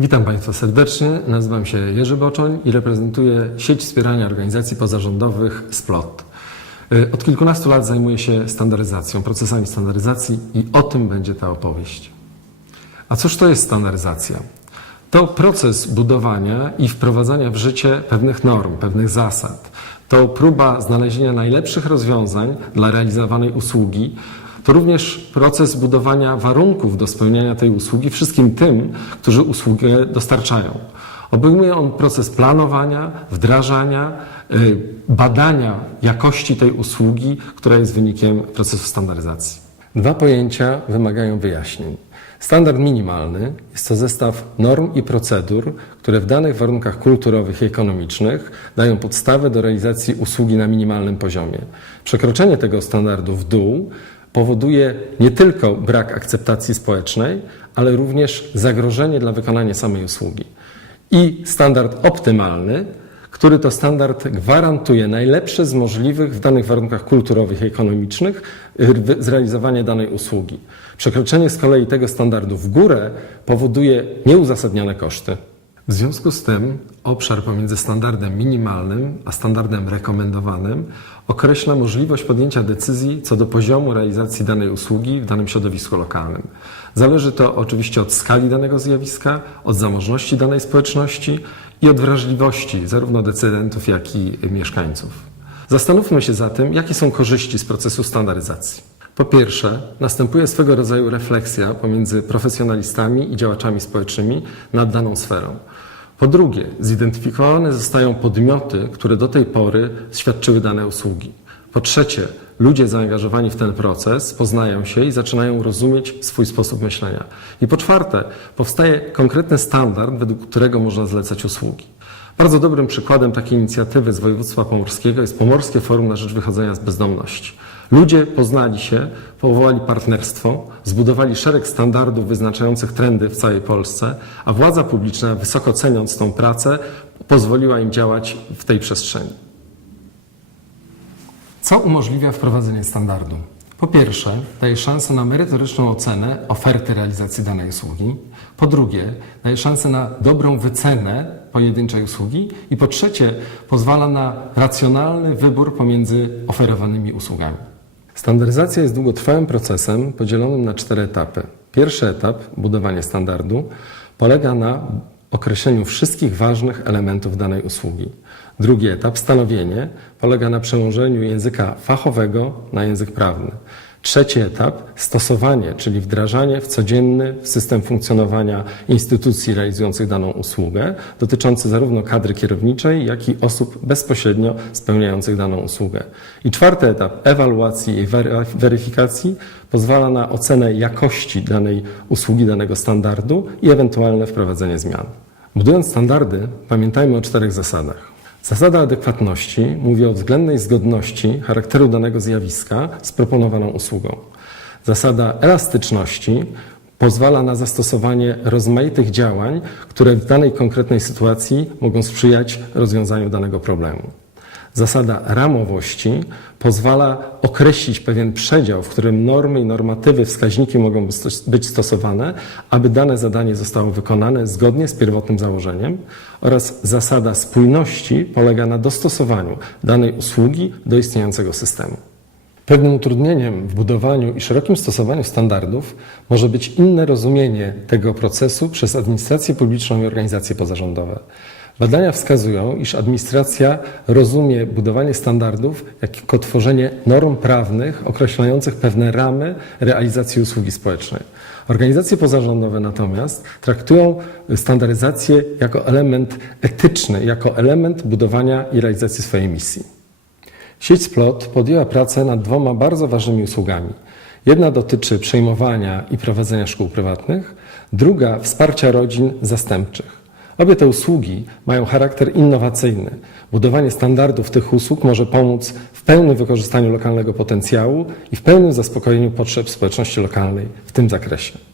Witam Państwa serdecznie. Nazywam się Jerzy Boczoń i reprezentuję sieć wspierania organizacji pozarządowych SPLOT. Y, Od kilkunastu lat zajmuję się standaryzacją, procesami standaryzacji i o tym będzie ta opowieść. A cóż to jest standaryzacja? To proces budowania i wprowadzania w życie pewnych norm, pewnych zasad. To próba znalezienia najlepszych rozwiązań dla realizowanej usługi. To również proces budowania warunków do spełniania tej usługi wszystkim tym, którzy usługę dostarczają. Obejmuje on proces planowania, wdrażania, y, badania jakości tej usługi, która jest wynikiem procesu standaryzacji. Dwa pojęcia wymagają wyjaśnień. Standard minimalny jest to zestaw norm i procedur, które w danych warunkach kulturowych i ekonomicznych dają podstawę do realizacji usługi na minimalnym poziomie. Przekroczenie tego standardu w dół powoduje nie tylko brak akceptacji społecznej, ale również zagrożenie dla wykonania samej usługi. I standard optymalny, który to standard gwarantuje najlepsze z możliwych w danych warunkach kulturowych i ekonomicznych y, zrealizowanie danej usługi. Przekroczenie z kolei tego standardu w górę powoduje nieuzasadnione koszty. W związku z tym obszar pomiędzy standardem minimalnym a standardem rekomendowanym określa możliwość podjęcia decyzji co do poziomu realizacji danej usługi w danym środowisku lokalnym. Zależy to oczywiście od skali danego zjawiska, od zamożności danej społeczności i od wrażliwości zarówno decydentów, jak i mieszkańców. Zastanówmy się zatem, jakie są korzyści z procesu standaryzacji. Po pierwsze, następuje swego rodzaju refleksja pomiędzy profesjonalistami i działaczami społecznymi nad daną sferą. Po drugie, zidentyfikowane zostają podmioty, które do tej pory świadczyły dane usługi. Po trzecie, ludzie zaangażowani w ten proces poznają się i zaczynają rozumieć swój sposób myślenia. I po czwarte, powstaje konkretny standard, według którego można zlecać usługi. Bardzo dobrym przykładem takiej inicjatywy z województwa pomorskiego jest Pomorskie Forum na Rzecz Wychodzenia z Bezdomności. Ludzie poznali się, powołali partnerstwo, zbudowali szereg standardów wyznaczających trendy w całej Polsce, a władza publiczna, wysoko ceniąc tą pracę, pozwoliła im działać w tej przestrzeni. Co umożliwia wprowadzenie standardu? Po pierwsze, daje szansę na merytoryczną ocenę oferty realizacji danej usługi. Po drugie, daje szansę na dobrą wycenę pojedynczej usługi. I po trzecie, pozwala na racjonalny wybór pomiędzy oferowanymi usługami. Standaryzacja jest długotrwałym procesem podzielonym na cztery etapy. Pierwszy etap, budowanie standardu, polega na określeniu wszystkich ważnych elementów danej usługi. Drugi etap, stanowienie, polega na przełożeniu języka fachowego na język prawny. Trzeci etap, stosowanie, czyli wdrażanie w codzienny system funkcjonowania instytucji realizujących daną usługę, dotyczący zarówno kadry kierowniczej, jak i osób bezpośrednio spełniających daną usługę. I czwarty etap, ewaluacji i wery- weryfikacji, pozwala na ocenę jakości danej usługi, danego standardu i ewentualne wprowadzenie zmian. Budując standardy, pamiętajmy o czterech zasadach. Zasada adekwatności mówi o względnej zgodności charakteru danego zjawiska z proponowaną usługą. Zasada elastyczności pozwala na zastosowanie rozmaitych działań, które w danej konkretnej sytuacji mogą sprzyjać rozwiązaniu danego problemu. Zasada ramowości pozwala określić pewien przedział, w którym normy i normatywy, wskaźniki mogą być stos- być stosowane, aby dane zadanie zostało wykonane zgodnie z pierwotnym założeniem oraz zasada spójności polega na dostosowaniu danej usługi do istniejącego systemu. Pewnym utrudnieniem w budowaniu i szerokim stosowaniu standardów może być inne rozumienie tego procesu przez administrację publiczną i organizacje pozarządowe. Badania wskazują, iż administracja rozumie budowanie standardów jako tworzenie norm prawnych określających pewne ramy realizacji usługi społecznej. Organizacje pozarządowe natomiast traktują standaryzację jako element etyczny, jako element budowania i realizacji swojej misji. Sieć Splot podjęła pracę nad dwoma bardzo ważnymi usługami. Jedna dotyczy przejmowania i prowadzenia szkół prywatnych, druga wsparcia rodzin zastępczych. Obie te usługi mają charakter innowacyjny. Budowanie standardów tych usług może pomóc w pełnym wykorzystaniu lokalnego potencjału i w pełnym zaspokojeniu potrzeb społeczności lokalnej w tym zakresie.